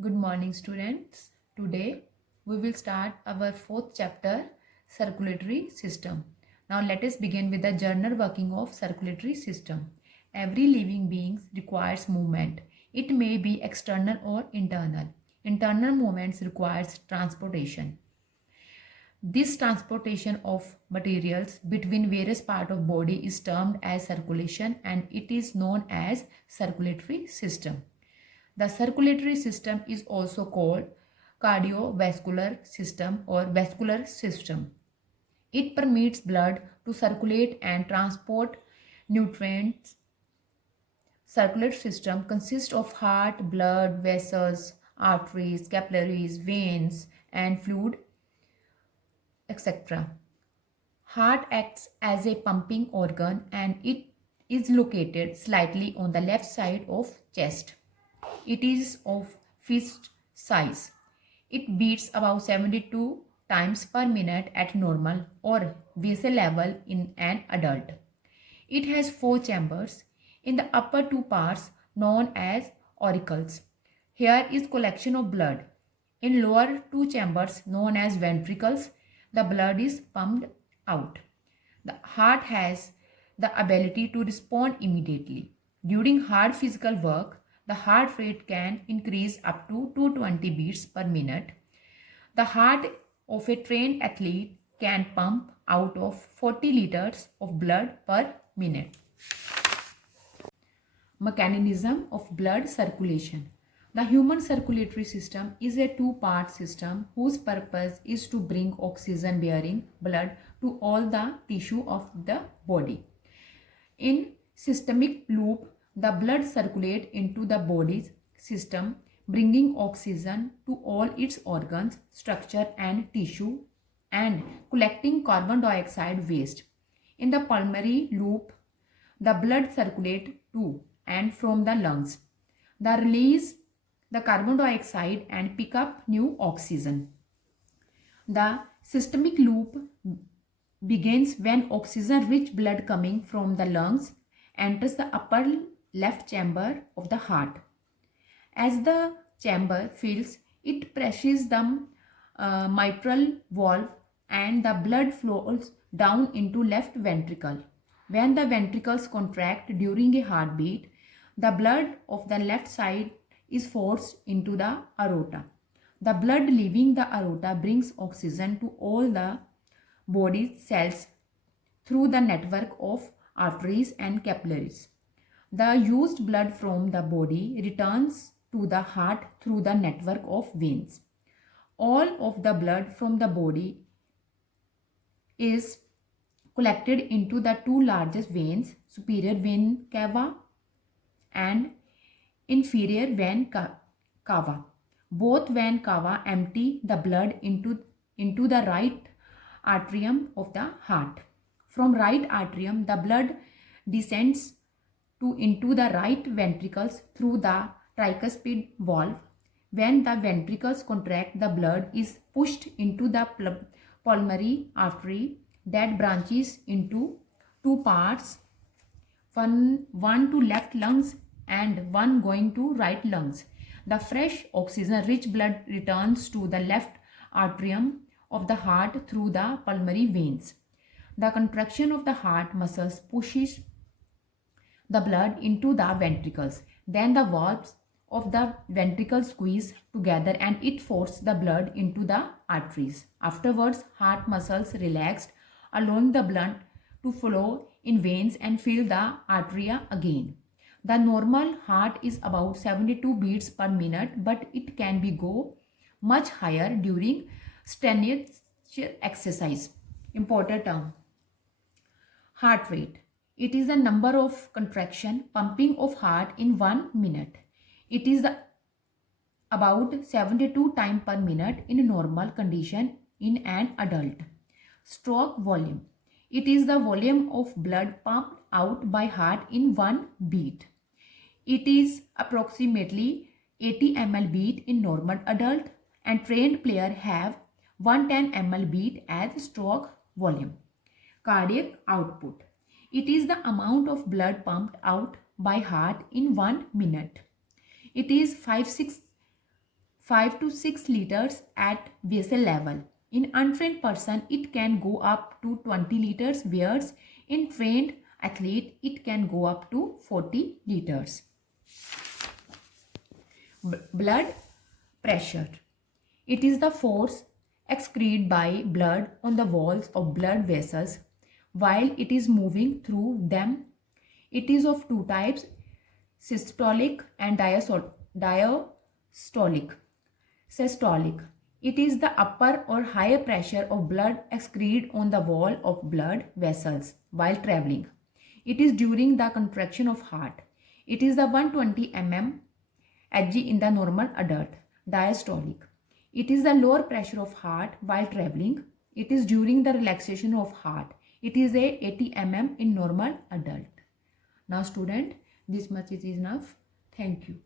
Good morning, students. Today we will start our fourth chapter, circulatory system. Now let us begin with the general working of circulatory system. Every living being requires movement. It may be external or internal. Internal movements requires transportation. This transportation of materials between various parts of body is termed as circulation and it is known as circulatory system. The circulatory system is also called cardiovascular system or vascular system. It permits blood to circulate and transport nutrients. Circulatory system consists of heart, blood, vessels, arteries, capillaries, veins, and fluid, etc. Heart acts as a pumping organ and it is located slightly on the left side of chest. It is of fist size. It beats about 72 times per minute at normal or basal level in an adult. It has four chambers. In the upper two parts known as auricles. Here is collection of blood. In lower two chambers known as ventricles, the blood is pumped out. The heart has the ability to respond immediately. During hard physical work, the heart rate can increase up to 220 beats per minute. The heart of a trained athlete can pump out of 40 liters of blood per minute. Mechanism of blood circulation. The human circulatory system is a two-part system whose purpose is to bring oxygen-bearing blood to all the tissue of the body. In systemic loop, the blood circulates into the body's system, bringing oxygen to all its organs, structure and tissue and collecting carbon dioxide waste. In the pulmonary loop, the blood circulates to and from the lungs. They release the carbon dioxide and pick up new oxygen. The systemic loop begins when oxygen-rich blood coming from the lungs enters the upper left chamber of the heart. As the chamber fills, it presses the mitral valve and the blood flows down into left ventricle. When the ventricles contract during a heartbeat, the blood of the left side is forced into the aorta. The blood leaving the aorta brings oxygen to all the body's cells through the network of arteries and capillaries. The used blood from the body returns to the heart through the network of veins. All of the blood from the body is collected into the two largest veins, superior vein cava and inferior vein cava. Both vein cava empty the blood into the right atrium of the heart. From right atrium, the blood descends into the right ventricles through the tricuspid valve. When the ventricles contract, the blood is pushed into the pulmonary artery that branches into two parts, one to left lungs and one going to right lungs. The fresh oxygen-rich blood returns to the left atrium of the heart through the pulmonary veins. The contraction of the heart muscles pushes the blood into the ventricles. Then the valves of the ventricles squeeze together and it forces the blood into the arteries. Afterwards, heart muscles relaxed, allowing the blood to flow in veins and fill the arteria again. The normal heart is about 72 beats per minute, but it can go much higher during strenuous exercise. Important term. Heart rate. It is the number of contraction pumping of heart in 1 minute. It is about 72 times per minute in normal condition in an adult. Stroke volume. It is the volume of blood pumped out by heart in one beat. It is approximately 80 ml beat in normal adult and trained player have 110 ml beat as stroke volume. Cardiac output. It is the amount of blood pumped out by heart in 1 minute. It is 5-6 5 to 6 liters at vessel level. In untrained person, it can go up to 20 liters, whereas in trained athlete, it can go up to 40 liters. Blood pressure. It is the force excreted by blood on the walls of blood vessels while it is moving through them. It is of two types, systolic and diastolic. Systolic. It is the upper or higher pressure of blood excreted on the wall of blood vessels while traveling. It is during the contraction of heart. It is the 120 Hg in the normal adult. Diastolic. It is the lower pressure of heart while traveling. It is during the relaxation of heart. It is a 80 in normal adult. Now student, this much is enough. Thank you.